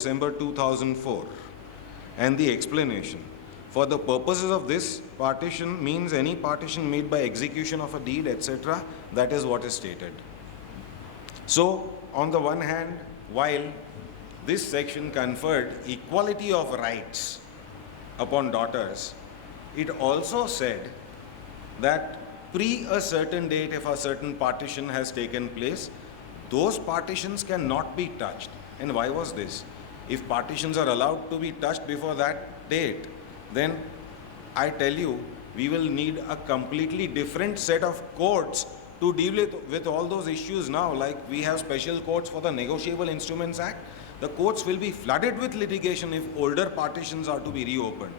December 2004. And the explanation. For the purposes of this, partition means any partition made by execution of a deed, etc. That is what is stated. So, on the one hand, while this section conferred equality of rights upon daughters, it also said that pre a certain date, if a certain partition has taken place, those partitions cannot be touched. And why was this? If partitions are allowed to be touched before that date, then I tell you, we will need a completely different set of courts to deal with all those issues now. Like we have special courts for the Negotiable Instruments Act. The courts will be flooded with litigation if older partitions are to be reopened.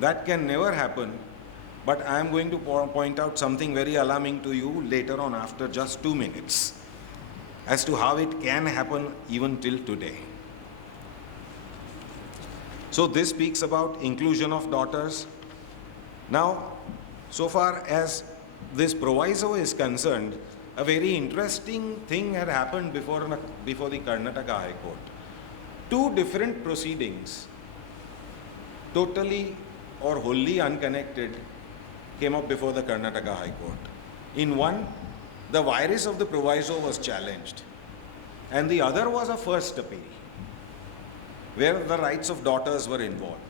That can never happen. But I am going to point out something very alarming to you later on after just 2 minutes as to how it can happen even till today. So this speaks about inclusion of daughters. Now, so far as this proviso is concerned, a very interesting thing had happened before the Karnataka High Court. Two different proceedings, totally or wholly unconnected, came up before the Karnataka High Court. In one, the virus of the proviso was challenged, and the other was a first appeal, where the rights of daughters were involved.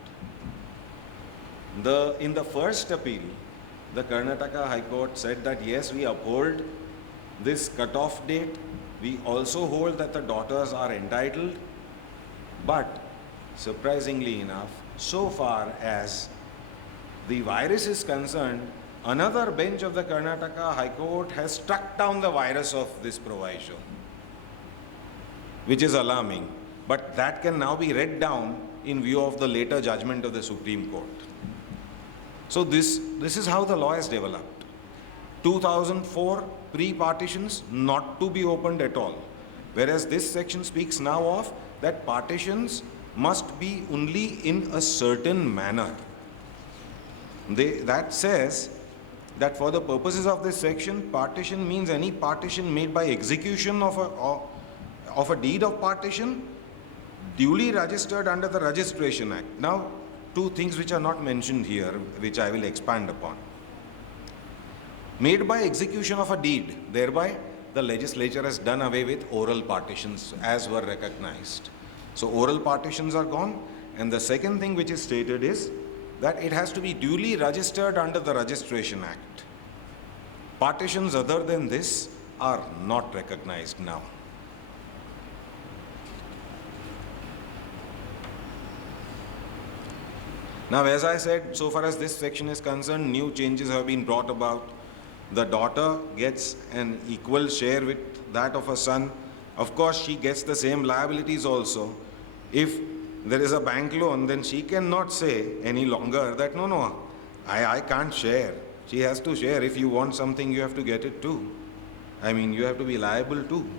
In the first appeal, the Karnataka High Court said that yes, we uphold this cut-off date. We also hold that the daughters are entitled, but surprisingly enough, so far as the virus is concerned, another bench of the Karnataka High Court has struck down the virus of this proviso, which is alarming. But that can now be read down in view of the later judgment of the Supreme Court. So this is how the law is developed. 2004 pre-partitions not to be opened at all. Whereas this section speaks now of that partitions must be only in a certain manner. That says that for the purposes of this section, partition means any partition made by execution of a deed of partition duly registered under the Registration Act. Now, two things which are not mentioned here, which I will expand upon. Made by execution of a deed, thereby the legislature has done away with oral partitions as were recognized. So oral partitions are gone, and the second thing which is stated is that it has to be duly registered under the Registration Act. Partitions other than this are not recognized now. Now, as I said, so far as this section is concerned, new changes have been brought about. The daughter gets an equal share with that of a son. Of course, she gets the same liabilities also. If there is a bank loan, then she cannot say any longer that, no, I can't share. She has to share. If you want something, you have to get it too. I mean, you have to be liable too.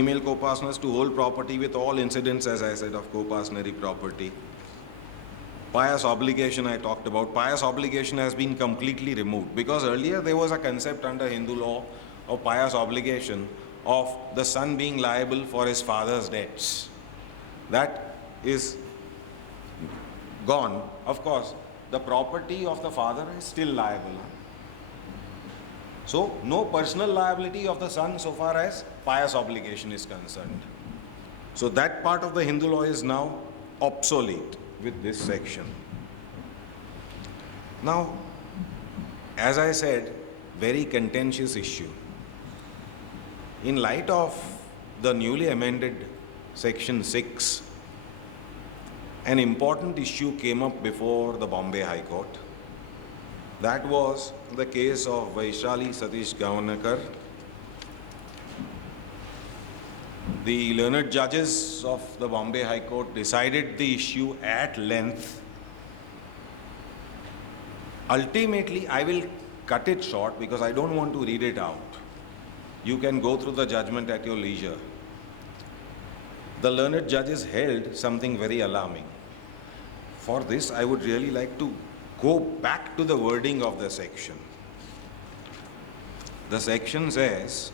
Female co-partners to hold property with all incidents, as I said, of co-partnery property. Pious obligation I talked about. Pious obligation has been completely removed because earlier there was a concept under Hindu law of pious obligation of the son being liable for his father's debts. That is gone. Of course, the property of the father is still liable. So, no personal liability of the son so far as pious obligation is concerned. So, that part of the Hindu law is now obsolete with this section. Now, as I said, very contentious issue. In light of the newly amended Section 6, an important issue came up before the Bombay High Court. That was the case of Vaishali Satish Gaonekar. The learned judges of the Bombay High Court decided the issue at length. Ultimately, I will cut it short because I don't want to read it out. You can go through the judgment at your leisure. The learned judges held something very alarming. For this, I would really like to go back to the wording of the section. The section says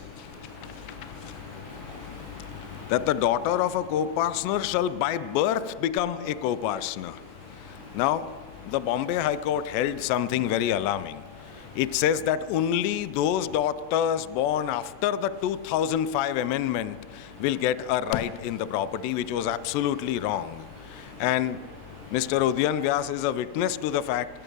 that the daughter of a co-partner shall by birth become a co-partner. Now, the Bombay High Court held something very alarming. It says that only those daughters born after the 2005 amendment will get a right in the property, which was absolutely wrong. And Mr. Udyan Vyas is a witness to the fact.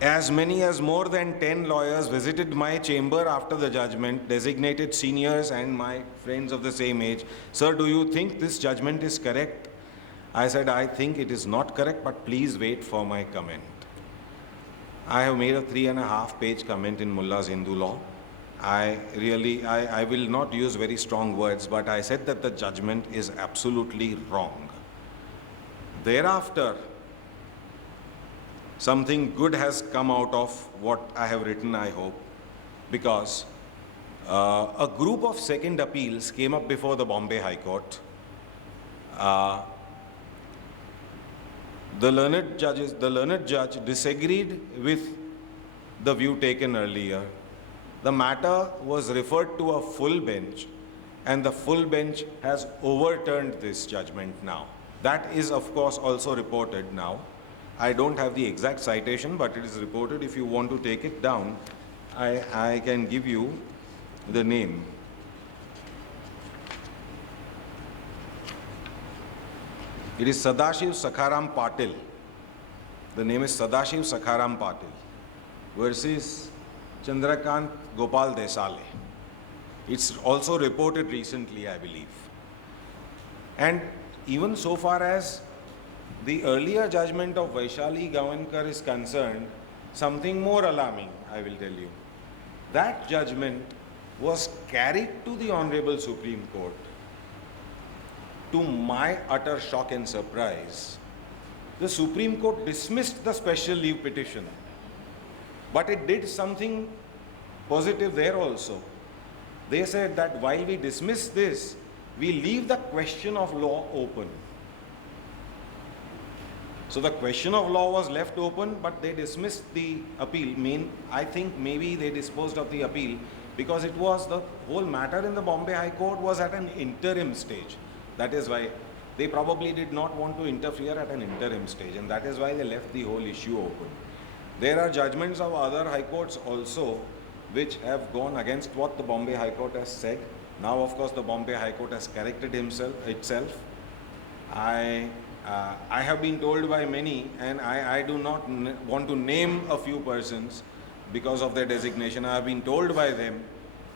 As many as more than 10 lawyers visited my chamber after the judgment, designated seniors and my friends of the same age. Sir, do you think this judgment is correct? I said, I think it is not correct, but please wait for my comment. I have made a 3.5-page comment in Mulla's Hindu Law. I will not use very strong words, but I said that the judgment is absolutely wrong. Thereafter, something good has come out of what I have written, I hope, because a group of second appeals came up before the Bombay High Court. The learned judge disagreed with the view taken earlier. The matter was referred to a full bench, and the full bench has overturned this judgment now. That is, of course, also reported now. I don't have the exact citation, but it is reported. If you want to take it down, I can give you the name. It is Sadashiv Sakharam Patil. The name is Sadashiv Sakharam Patil versus Chandrakant Gopal Desale. It's also reported recently, I believe. And even so far as the earlier judgment of Vaishali Gavankar is concerned, something more alarming, I will tell you. That judgment was carried to the Honorable Supreme Court. To my utter shock and surprise, the Supreme Court dismissed the special leave petition. But it did something positive there also. They said that while we dismiss this, we leave the question of law open. So the question of law was left open, but they dismissed the appeal. I think maybe they disposed of the appeal because it was the whole matter in the Bombay High Court was at an interim stage. That is why they probably did not want to interfere at an interim stage, and that is why they left the whole issue open. There are judgments of other high courts also which have gone against what the Bombay High Court has said. Now, of course, the Bombay High Court has corrected itself. I have been told by many, and I do not want to name a few persons because of their designation. I have been told by them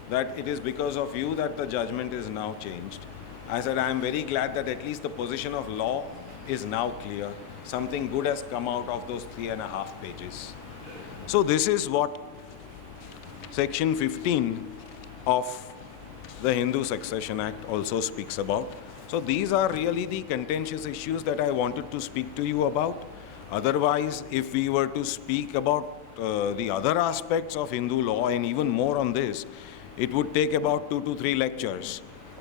that it is because of you that the judgment is now changed. I said, I am very glad that at least the position of law is now clear. Something good has come out of those 3.5 pages. So this is what Section 15 of the Hindu Succession Act also speaks about. So these are really the contentious issues that I wanted to speak to you about. Otherwise, if we were to speak about the other aspects of Hindu law and even more on this, it would take about 2 to 3 lectures.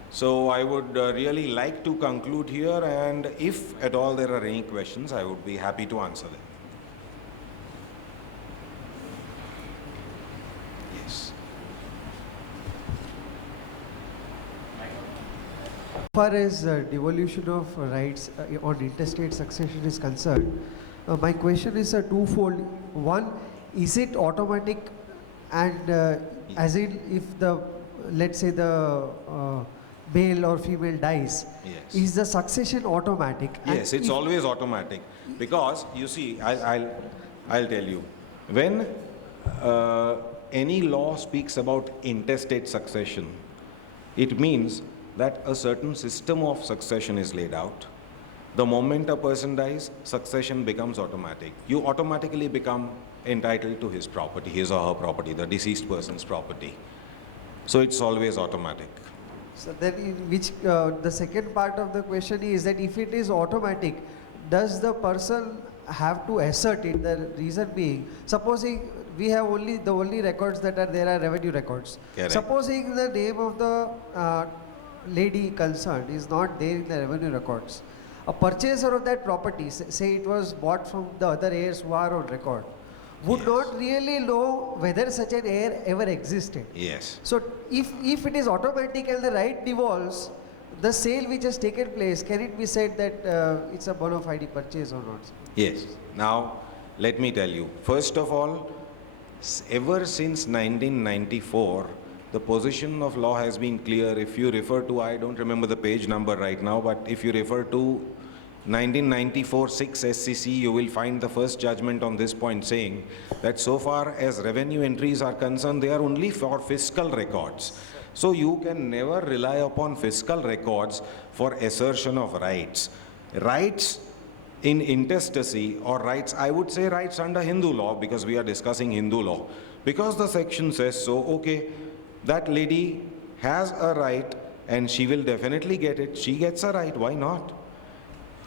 So I would really like to conclude here, and if at all there are any questions, I would be happy to answer them. Yes. As far as devolution of rights on intestate succession is concerned, my question is twofold. One, is it automatic, and as in if the, let's say the male or female dies, Yes. is the succession automatic? Yes, it's always automatic, because you see, I'll tell you, when any law speaks about intestate succession, it means that a certain system of succession is laid out. The moment a person dies, succession becomes automatic. You automatically become entitled to his property, his or her property, the deceased person's property. So it's always automatic. So then in which, the second part of the question is that if it is automatic, does the person have to assert it? The reason being, supposing we have the only records that are there are revenue records. Correct. Supposing the name of the lady concerned is not there in the revenue records, a purchaser of that property, say it was bought from the other heirs who are on record, would Yes. not really know whether such an heir ever existed. Yes. So if it is automatic and the right devolves, the sale which has taken place, can it be said that it's a bona fide purchase or not? Yes. Now, let me tell you. First of all, ever since 1994, the position of law has been clear. If you refer to, I don't remember the page number right now, but if you refer to 1994 6 SCC, you will find the first judgment on this point saying that so far as revenue entries are concerned, they are only for fiscal records. So you can never rely upon fiscal records for assertion of rights. Rights in intestacy, or rights, I would say rights under Hindu law, because we are discussing Hindu law. Because the section says so, okay, that lady has a right and she will definitely get it. She gets a right, why not?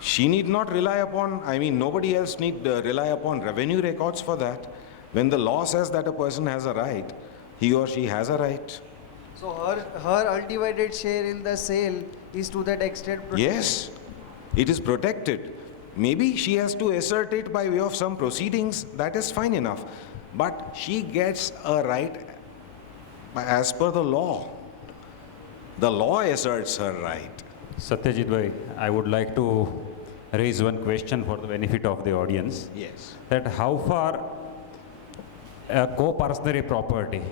She need not rely upon, nobody else need rely upon revenue records for that. When the law says that a person has a right, he or she has a right. So her undivided share in the sale is to that extent protected? Yes, it is protected. Maybe she has to assert it by way of some proceedings, that is fine enough. But she gets a right as per the law. The law asserts her right. Satyajit bhai, I would like to raise one question for the benefit of the audience. Yes. That how far a co-personary property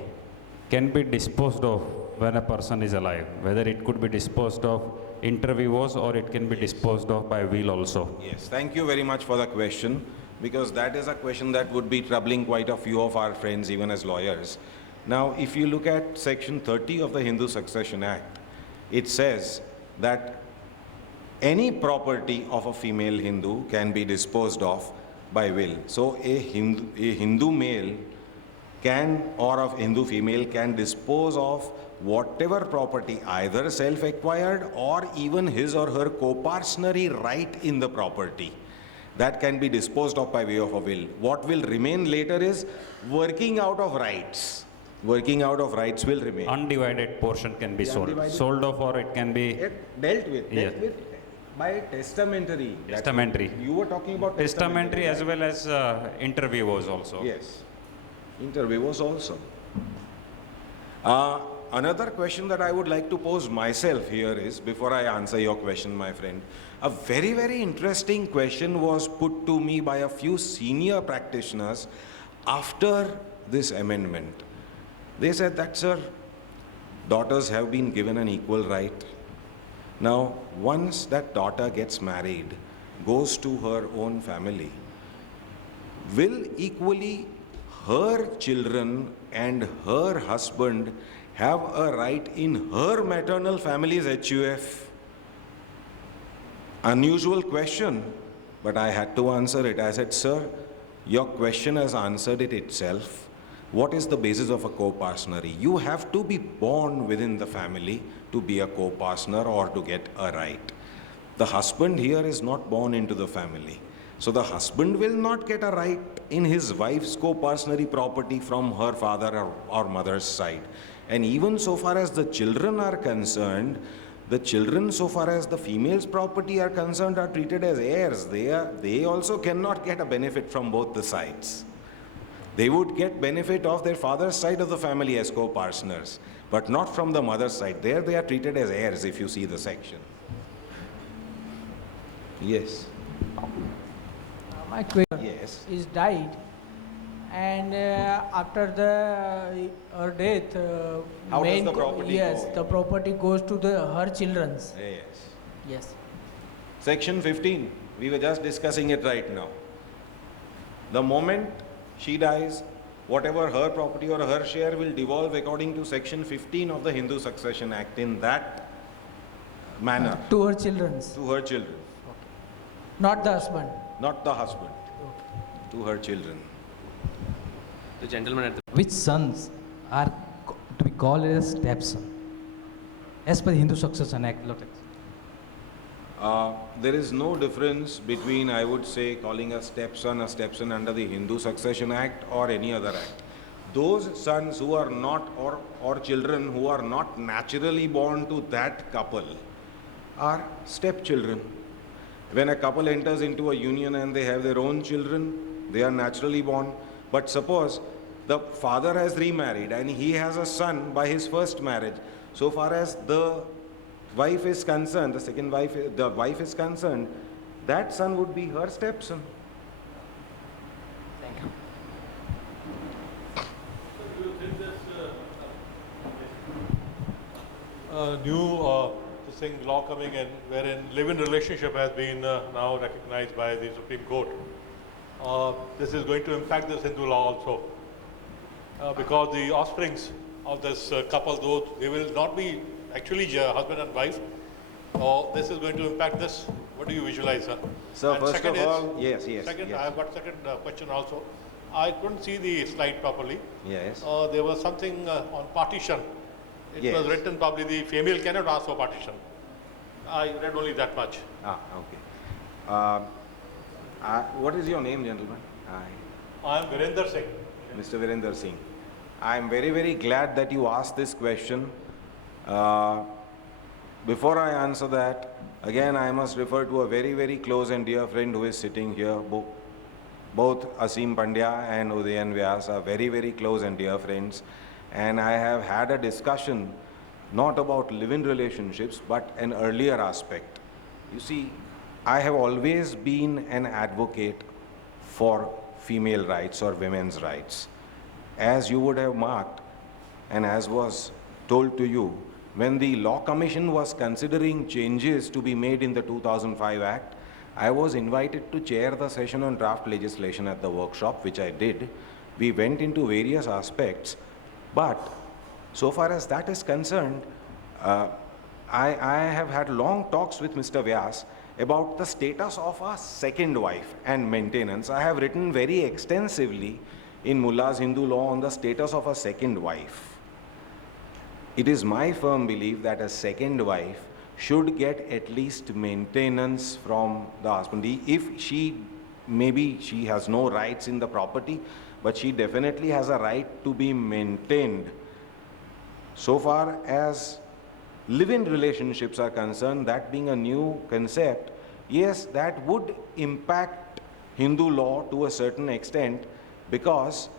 can be disposed of when a person is alive, whether it could be disposed of inter vivos or it can be disposed of by will also. Yes, thank you very much for the question, because that is a question that would be troubling quite a few of our friends, even as lawyers. Now, if you look at section 30 of the Hindu Succession Act, it says that any property of a female Hindu can be disposed of by will. So a Hindu male can, or of Hindu female can dispose of whatever property, either self-acquired or even his or her co-partnery right in the property, that can be disposed of by way of a will. What will remain later is working out of rights. Working out of rights will remain. Undivided portion can be sold. Undivided- Sold off or it can be Dealt with Yeah. by testamentary. That's testamentary. what- You were talking about Testamentary as right? well as inter vivos also. Yes. Inter vivos also. Another question that I would like to pose myself here is, before I answer your question, my friend, a very, very interesting question was put to me by a few senior practitioners after this amendment. They said that, sir, daughters have been given an equal right. Now, once that daughter gets married, goes to her own family, will equally her children and her husband have a right in her maternal family's HUF? Unusual question, but I had to answer it. I said, sir, your question has answered it itself. What is the basis of a co-partnery? You have to be born within the family to be a co-partner or to get a right. The husband here is not born into the family. So the husband will not get a right in his wife's co-partnery property from her father or mother's side. And even so far as the children are concerned, the children, so far as the female's property are concerned, are treated as heirs. They also cannot get a benefit from both the sides. They would get benefit of their father's side of the family as co-partners, but not from the mother's side. There they are treated as heirs, if you see the section. Yes. My question Yes. is died, and after her death, How does the property yes, go? the property goes to her children's. Yes. Yes. Section 15, we were just discussing it right now. The moment she dies, whatever her property or her share will devolve according to section 15 of the Hindu Succession Act in that manner To her children's, to her children, not the husband. not the husband, to her children. The gentleman at the Which sons are to be called as stepson? As per the Hindu Succession Act, Lord. There is no difference between, I would say, calling a stepson under the Hindu Succession Act or any other act. Those sons who are not, or children who are not naturally born to that couple are stepchildren. When a couple enters into a union and they have their own children, they are naturally born. But suppose the father has remarried and he has a son by his first marriage. So far as the wife is concerned, the wife is concerned, that son would be her stepson. New this thing law coming in wherein live-in relationship has been now recognized by the Supreme Court. This is going to impact this Hindu law also because the offsprings of this couple, though they will not be actually husband and wife, this is going to impact this. What do you visualize, sir? So And first second of is- all, yes, yes, Second, yes. I have got second question also. I couldn't see the slide properly. Yes. There was something on partition. It Yes. was written probably the female cannot ask for partition. I read only that much. Okay. What is your name, gentlemen? I am Virender Singh. Mr. Virender Singh. I am very, very glad that you asked this question. Before I answer that, again, I must refer to a very, very close and dear friend who is sitting here. Both Asim Pandya and Udayan Vyas are very, very close and dear friends. And I have had a discussion not about live-in relationships, but an earlier aspect. You see, I have always been an advocate for female rights or women's rights. As you would have marked, and as was told to you, when the Law Commission was considering changes to be made in the 2005 Act, I was invited to chair the session on draft legislation at the workshop, which I did. We went into various aspects, but so far as that is concerned, I have had long talks with Mr. Vyas about the status of a second wife and maintenance. I have written very extensively in Mullah's Hindu law on the status of a second wife. It is my firm belief that a second wife should get at least maintenance from the husband. If maybe she has no rights in the property, but she definitely has a right to be maintained. So far as live-in relationships are concerned, that being a new concept, yes, that would impact Hindu law to a certain extent, because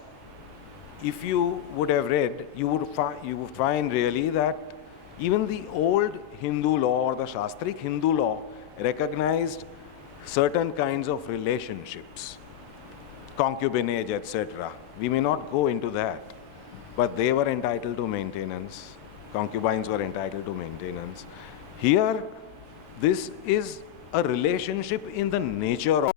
if you would have read, you would find really that even the old Hindu law or the Shastric Hindu law recognized certain kinds of relationships, concubinage, etc. We may not go into that, but they were entitled to maintenance. Concubines were entitled to maintenance. Here, this is a relationship in the nature of